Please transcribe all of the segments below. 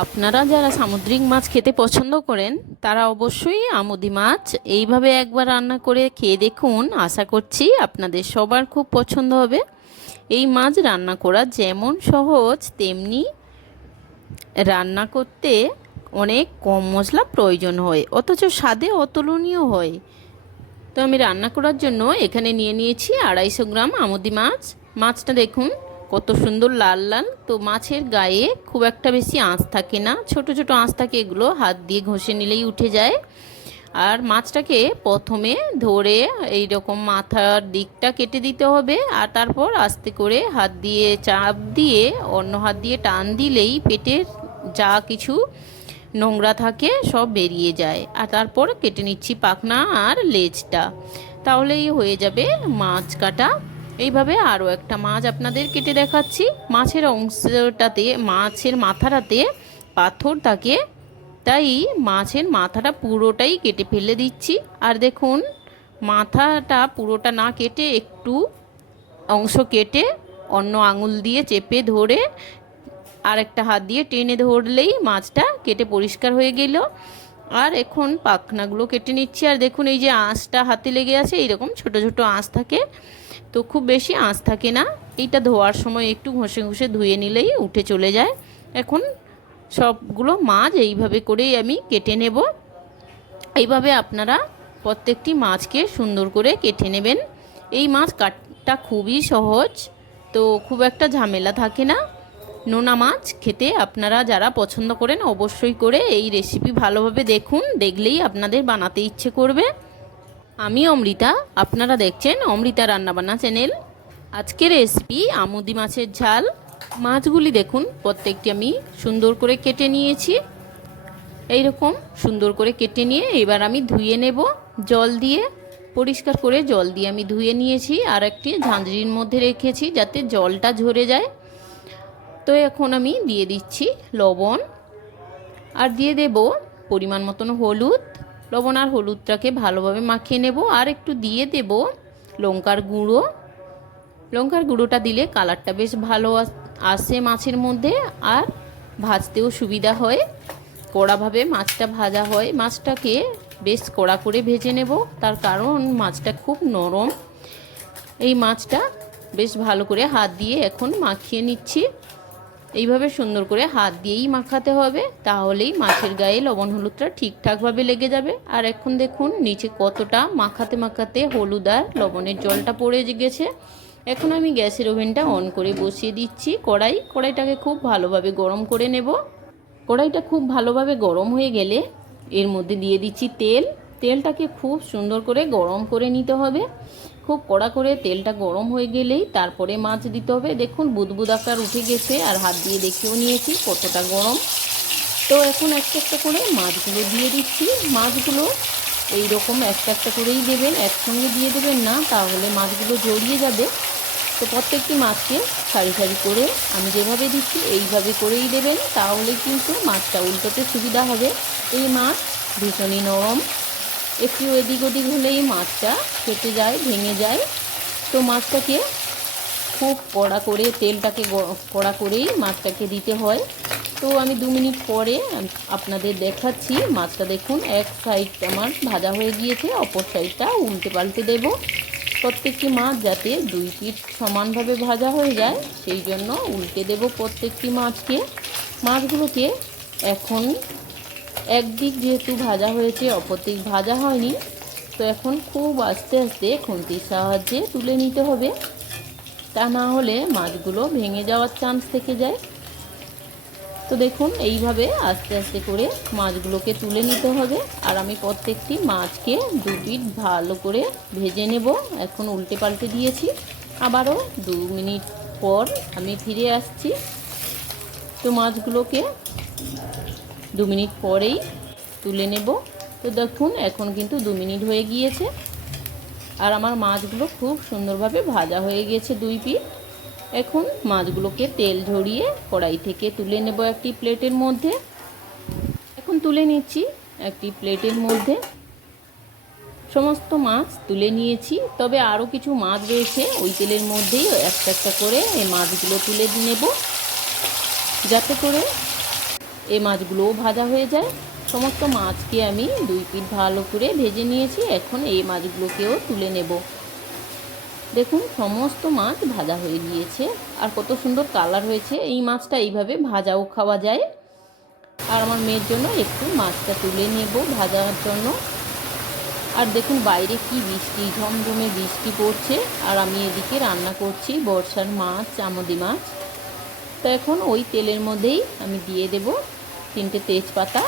আপনারা যারা সামুদ্রিক মাছ খেতে পছন্দ করেন, তারা অবশ্যই আমুদি মাছ এইভাবে একবার রান্না করে খেয়ে দেখুন। আশা করছি আপনাদের সবার খুব পছন্দ হবে। এই মাছ রান্না করা যেমন সহজ, তেমনি রান্না করতে অনেক কম মশলা প্রয়োজন হয়, অথচ স্বাদে অতুলনীয় হয়। তো আমি রান্না করার জন্য এখানে নিয়ে নিয়েছি আড়াইশো গ্রাম আমুদি মাছ। মাছটা দেখুন কত সুন্দর লাল লাল, তো মাছের গায়ে খুব একটা বেশি আঁচ থাকে না। ছোট ছোট আঁচ থাকে, এগুলো হাত দিয়ে ঘষে নিলেই উঠে যায়। আর মাছটাকে প্রথমে ধরে এই রকম মাথার দিকটা কেটে দিতে হবে, আর তারপর আস্তে করে হাত দিয়ে চাপ দিয়ে, অন্য হাত দিয়ে টান দিলেই পেটের যা কিছু নোংরা থাকে সব বেরিয়ে যায়। আর তারপর কেটে নিচ্ছি পাখনা আর লেজটা। তাহলেই হয়ে যাবে মাছ কাটা। এইভাবে আরও একটা মাছ আপনাদের কেটে দেখাচ্ছি। মাছের অংশটাতে, মাছের মাথাটাতে পাথর থাকে। তাই মাছের মাথাটা পুরোটাই কেটে ফেলে দিচ্ছি। আর দেখুন, মাথাটা পুরোটা না কেটে একটু অংশ কেটে অন্য আঙুল দিয়ে চেপে ধরে আর একটা হাত দিয়ে টেনে ধরলেই মাছটা কেটে পরিষ্কার হয়ে গেল। আর এখন পাখনাগুলো কেটে নিচ্ছি। আর দেখুন, এই যে আঁশটা হাতে লেগে আছে, এইরকম ছোট ছোট আঁশ থাকে। তো খুব বেশি আঁশ থাকে না। এইটা ধোয়ার সময় একটু ঘষে ঘষে ধুয়ে নিলেই উঠে চলে যায়। এখন সবগুলো মাছ এইভাবে করেই আমি কেটে নেব। এইভাবে আপনারা প্রত্যেকটি মাছকে সুন্দর করে কেটে নেবেন। এই মাছ কাটটা খুবই সহজ। তো খুব একটা ঝামেলা থাকে না। নোনা মাছ খেতে আপনারা যারা পছন্দ করেন অবশ্যই করে এই রেসিপি ভালোভাবে দেখুন, দেখলেই আপনাদের বানাতে ইচ্ছে করবে। আমি অমৃতা, আপনারা দেখছেন অমৃতা রান্নাবান্না চ্যানেল আজকের রেসিপি আমুদি মাছের ঝাল। মাছগুলি দেখুন, প্রত্যেকটি আমি সুন্দর করে কেটে নিয়েছি। এই রকম সুন্দর করে কেটে নিয়ে এবার আমি ধুয়ে নেব জল দিয়ে। পরিষ্কার করে জল দিয়ে আমি ধুয়ে নিয়েছি। আর একটি ঝাঁঝরির মধ্যে রেখেছি যাতে জলটা ঝরে যায়। তো এখন আমি দিয়ে দিচ্ছি লবণ। আর দিয়ে দেব পরিমাণ মতন হলুদ। লবণ আর হলুদটাকে ভালোভাবে মাখিয়ে নেব। আর একটু দিয়ে দেব লঙ্কার গুঁড়ো। লঙ্কার গুঁড়োটা দিলে কালারটা বেশ ভালো আসে মাছের মধ্যে। আর ভাজতেও সুবিধা হয়। কড়াভাবে মাছটা ভাজা হয়। মাছটাকে বেশ কড়া করে ভেজে নেব। তার কারণ মাছটা খুব নরম। এই মাছটা বেশ ভালো করে হাত দিয়ে এখন মাখিয়ে নিচ্ছি। এইভাবে সুন্দর করে হাত দিয়েই মাখাতে হবে, তাহলেই মাছের গায়ে লবণ হলুদটা ঠিকঠাকভাবে লেগে যাবে। আর এখন দেখুন, নিচে কতটা মাখাতে মাখাতে হলুদ আর লবণের জলটা পড়ে গেছে। এখন আমি গ্যাসের ওভেনটা অন করে বসিয়ে দিচ্ছি। কড়াই, কড়াইটাকে খুব ভালোভাবে গরম করে নেব। কড়াইটা খুব ভালোভাবে গরম হয়ে গেলে এর মধ্যে দিয়ে দিচ্ছি তেল। তেলটাকে খুব সুন্দর করে গরম করে নিতে হবে। খুব কড়া করে তেলটা গরম হয়ে গেলেই তারপরে মাছ দিতে হবে। দেখুন, বুদবুদ আকার উঠে গেছে আর হাত দিয়ে দেখেও নিয়েছি কতটা গরম। তো এখন একটা একটা করে মাছগুলো দিয়ে দিচ্ছি। মাছগুলো এই রকম একটা একটা করেই দেবেন, একসঙ্গে দিয়ে দেবেন না, তাহলে মাছগুলো জড়িয়ে যাবে। তো প্রত্যেকটি মাছকে সারি সারি করে আমি যেভাবে দিচ্ছি এইভাবে করেই দেবেন, তাহলে কিন্তু মাছটা উল্টোতে সুবিধা হবে। এই মাছ ভীষণই নরম একটু এদিক ওদিক হলেই মাছটা কেটে যায়, ভেঙে যায়। তো মাছটাকে খুব কড়া করে, তেলটাকে কড়া করেই মাছটাকে দিতে হয়। তো আমি দু মিনিট পরে আপনাদের দেখাচ্ছি। মাছটা দেখুন, এক সাইড আমার ভাজা হয়ে গিয়েছে, অপর সাইডটা উল্টে পাল্টে দেবো। প্রত্যেকটি মাছ যাতে দুই পিঠ সমানভাবে ভাজা হয়ে যায়, সেই জন্য উল্টে দেব প্রত্যেকটি মাছকে। মাছগুলোকে এখন একদিক যেহেতু ভাজা হয়েছে অপর দিক ভাজা হয়নি। তো এখন খুব আস্তে আস্তে খুন্তির সাহায্যে তুলে নিতে হবে। তা না হলে মাছগুলো ভেঙে যাওয়ার চান্স থেকে যায়। তো দেখুন, এইভাবে আস্তে আস্তে করে মাছগুলোকে তুলে নিতে হবে। আর আমি প্রত্যেকটি মাছকে দু পিঠ ভালো করে ভেজে নেব। এখন উল্টে পাল্টে দিয়েছি। আবারও দু মিনিট পর আমি ফিরে আসছি। তো মাছগুলোকে দু মিনিট পরেই তুলে নেব। তো দেখুন, এখন কিন্তু দু মিনিট হয়ে গিয়েছে। আর আমার মাছগুলো খুব সুন্দরভাবে ভাজা হয়ে গেছে দুই পিঠ। এখন মাছগুলোকে তেল ঝরিয়ে কড়াই থেকে তুলে নেব একটি প্লেটের মধ্যে। এখন তুলে নিচ্ছি একটি প্লেটের মধ্যে। সমস্ত মাছ তুলে নিয়েছি, তবে আরও কিছু মাছ রয়েছে। ওই তেলের মধ্যেই একটা একটা করে এই মাছগুলো তুলে নেব। যাতে করে এই মাছগুলোও ভাজা হয়ে যায়। সমস্ত মাছকে আমি দুই পিঠ ভালো করে ভেজে নিয়েছি। এখন এই মাছগুলোকেও তুলে নেব। দেখুন, সমস্ত মাছ ভাজা হয়ে গিয়েছে। আর কত সুন্দর কালার হয়েছে। এই মাছটা এইভাবে ভাজাও খাওয়া যায়। আর আমার মেয়ের জন্য একটু মাছটা তুলে নেব ভাজার জন্য। আর দেখুন, বাইরে কি বৃষ্টি, ঝমঝমে বৃষ্টি পড়ছে। আর আমি এদিকে রান্না করছি বর্ষার মাছ আমদি মাছ। তো এখন ওই তেলের মধ্যেই আমি দিয়ে দেব তিনটে তেজপাতা।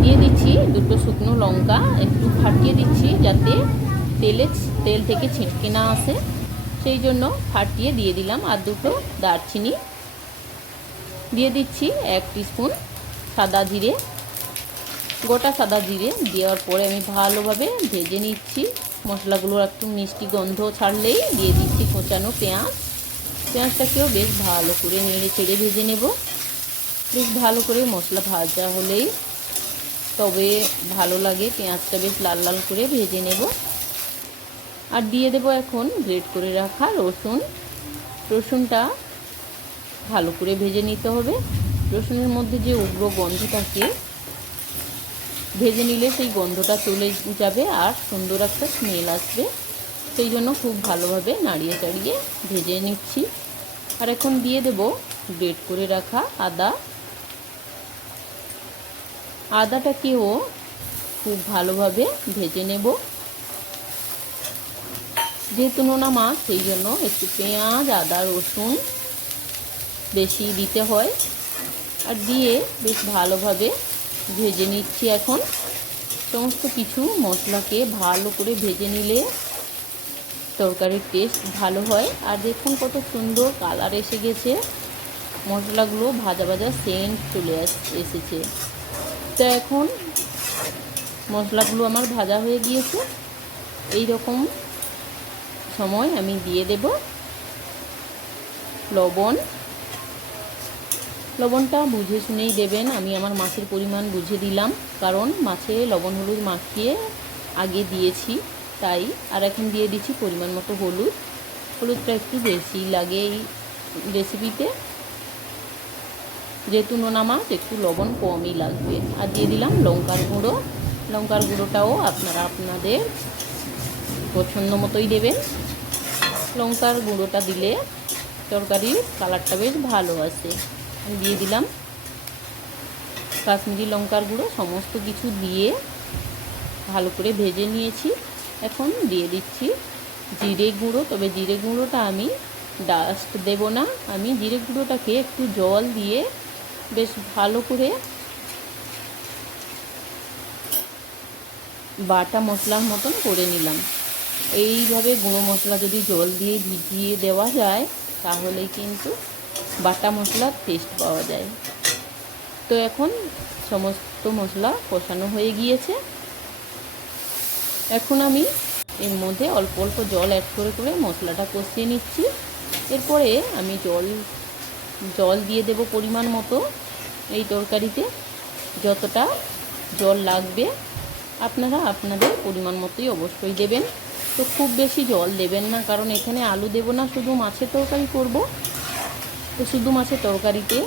দিয়ে দিচ্ছি দুটো শুকনো লঙ্কা, একটু ফাটিয়ে দিচ্ছি যাতে তেলে তেল থেকে ছিটকে না আসে। সেই জন্য ফাটিয়ে দিয়ে দিলাম আর দুটো দারচিনি। দিয়ে দিচ্ছি এক স্পুন সাদা জিরে। গোটা সাদা জিরে দেওয়ার পরে আমি ভালোভাবে ভেজে নিচ্ছি। মশলাগুলোর একটু মিষ্টি গন্ধ ছাড়লেই দিয়ে দিচ্ছি কোঁচানো পেঁয়াজ। পেঁয়াজটাকেও বেশ ভালো করে নেড়ে চেড়ে ভেজে নেব। বেশ ভালো করে মশলা ভাজা হলেই তবে ভালো লাগে, পেঁয়াজটা বেশ লাল লাল করে ভেজে নেব। আর দিয়ে দেব এখন গ্রেট করে রাখা রসুন। রসুনটা ভালো করে ভেজে নিতে হবে। রসুনের মধ্যে যে উগ্র গন্ধ থাকে ভেজে নিলে সেই গন্ধটা চলে যাবে আর সুন্দর একটা স্মেল আসবে। সেই জন্য খুব ভালোভাবে নাড়িয়ে চাড়িয়ে ভেজে নিচ্ছি। আর এখন দিয়ে দেব গ্রেট করে রাখা আদা। আদাটাকেও খুব ভালোভাবে ভেজে নেব। যেহেতু নোনা মাছ, সেই জন্য একটু পেঁয়াজ, আদা, রসুন বেশি দিতে হয়। আর দিয়ে বেশ ভালোভাবে ভেজে নিচ্ছি এখন। সমস্ত কিছু মশলাকে ভালো করে ভেজে নিলে তরকারির টেস্ট ভালো হয়। আর দেখুন কত সুন্দর কালার এসে গেছে। মশলাগুলো ভাজা ভাজা সেন্ট চলে এসেছে। তো এখন মশলাগুলো আমার ভাজা হয়ে গিয়েছে। এই রকম সময় আমি দিয়ে দেব লবণ। লবণটা বুঝে শুনেই দেবেন, আমি আমার মাছের পরিমাণ বুঝে দিলাম, কারণ মাছে লবণ হলুদ মাখিয়ে আগে দিয়েছি, তাই আর এখন দিয়ে দিচ্ছি পরিমাণ মতো হলুদ। হলুদটা একটু বেশি লাগে এই রেসিপিতে যেহেতু নোনা মাছ একটু লবণ কমই লাগবে। আর দিয়ে দিলাম লঙ্কার গুঁড়ো। লঙ্কার গুঁড়োটাও আপনারা আপনাদের পছন্দ মতোই দেবেন। লঙ্কার গুঁড়োটা দিলে তরকারির কালারটা বেশ ভালো আসে। দিয়ে দিলাম কাশ্মীরি লঙ্কার গুঁড়ো, সমস্ত কিছু দিয়ে ভালো করে ভেজে নিয়েছি। এখন দিয়ে দিচ্ছি জিরে গুঁড়ো। তবে জিরে গুঁড়োটা আমি ডাস্ট দেব না। আমি জিরে গুঁড়োটাকে একটু জল দিয়ে বেশ ভালো করে বাটা মশলার মতন করে নিলাম। এইভাবে গুঁড়ো মশলা যদি জল দিয়ে ভিজিয়ে দেওয়া যায় তাহলেই কিন্তু বাটা মশলার টেস্ট পাওয়া যায়। তো এখন সমস্ত মশলা কষানো হয়ে গিয়েছে। এখন আমি এর মধ্যে অল্প অল্প জল অ্যাড করে করে মশলাটা কষিয়ে নিচ্ছি। এরপরে আমি জল জল দিয়ে দেব পরিমাণ মতো এই তরকারিতে। যতটা জল লাগবে আপনারা আপনাদের পরিমাণ মতোই অবশ্যই দেবেন। তো খুব বেশি জল দেবেন না, কারণ এখানে আলু দেব না, শুধু মাছের তরকারি করব। তো শুধু মাছের তরকারিতে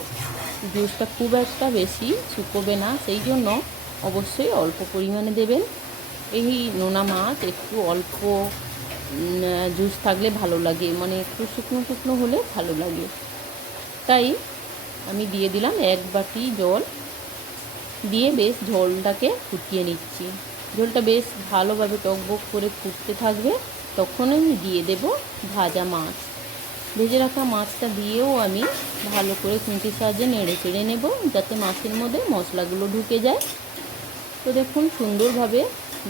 জুসটা খুব একটা বেশি শুকোবে না, সেই জন্য অবশ্যই অল্প পরিমাণে দেবেন। এই নোনা মাছ একটু অল্প জুস থাকলে ভালো লাগে মানে একটু শুকনো শুকনো হলে ভালো লাগে। তাই আমি দিয়ে দিলাম এক বাটি জল। দিয়ে বেশ ঝোলটাকে ফুটিয়ে নিচ্ছি। ঝোলটা বেশ ভালোভাবে টকবক করে ফুটতে থাকবে। তখন আমি দিয়ে দেব ভাজা মাছ। ভেজে রাখা মাছটা দিয়েও আমি ভালো করে খুঁটির সাহায্যে নেড়ে চেড়ে নেব যাতে মাছের মধ্যে মশলাগুলো ঢুকে যায়। তো দেখুন সুন্দরভাবে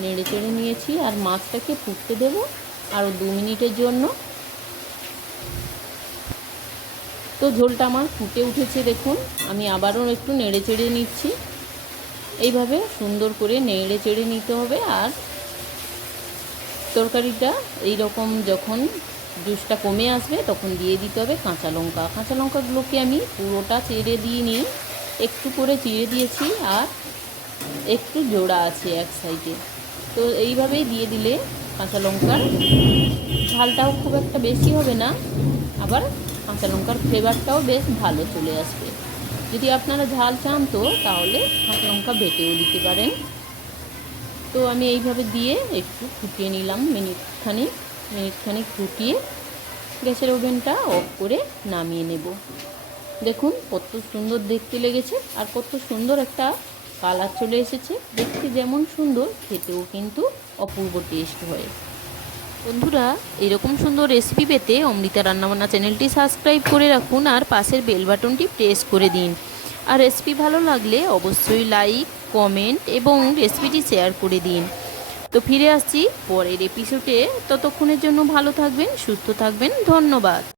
নেড়ে চেড়ে নিয়েছি আর মাছটাকে ফুটতে দেব আরও দু মিনিটের জন্য। তো ঝোলটা আমার ফুটে উঠেছে দেখুন। আমি আবারও একটু নেড়ে চেড়ে নিচ্ছি। এইভাবে সুন্দর করে নেড়ে চেড়ে নিতে হবে আর তরকারিটা এই রকম যখন জুসটা কমে আসবে তখন দিয়ে দিতে হবে কাঁচা লঙ্কা। কাঁচা লঙ্কাগুলোকে আমি পুরোটা চেড়ে দিয়ে নিই। একটু করে চিড়ে দিয়েছি আর একটু জোড়া আছে এক সাইডে। তো এইভাবেই দিয়ে দিলে কাঁচা লঙ্কার ঝালটাও খুব একটা বেশি হবে না, আবার কাঁচা লঙ্কার ফ্লেভারটাও বেশ ভালো চলে আসবে। যদি আপনারা ঝাল চান তো, তাহলে কাঁচা লঙ্কা বেটেও দিতে পারেন। তো আমি এইভাবে দিয়ে একটু ফুটিয়ে নিলাম মিনিটখানি মিনিটখানি ফুটিয়ে গ্যাসের ওভেনটা অফ করে নামিয়ে নেব। দেখুন কত সুন্দর দেখতে লেগেছে আর কত সুন্দর একটা কালার চলে এসেছে। দেখতে যেমন সুন্দর, খেতেও কিন্তু অপূর্ব টেস্ট হয়। বন্ধুরা, এরকম সুন্দর রেসিপি পেতে অমৃতা রান্নাবান্না চ্যানেলটি সাবস্ক্রাইব করে রাখুন আর পাশের বেল বাটনটি প্রেস করে দিন। আর রেসিপি ভালো লাগলে অবশ্যই লাইক কমেন্ট এবং রেসিপিটি শেয়ার করে দিন। তো ফিরে আসছি পরের এপিসোডে ততক্ষণের জন্য ভালো থাকবেন, সুস্থ থাকবেন। ধন্যবাদ।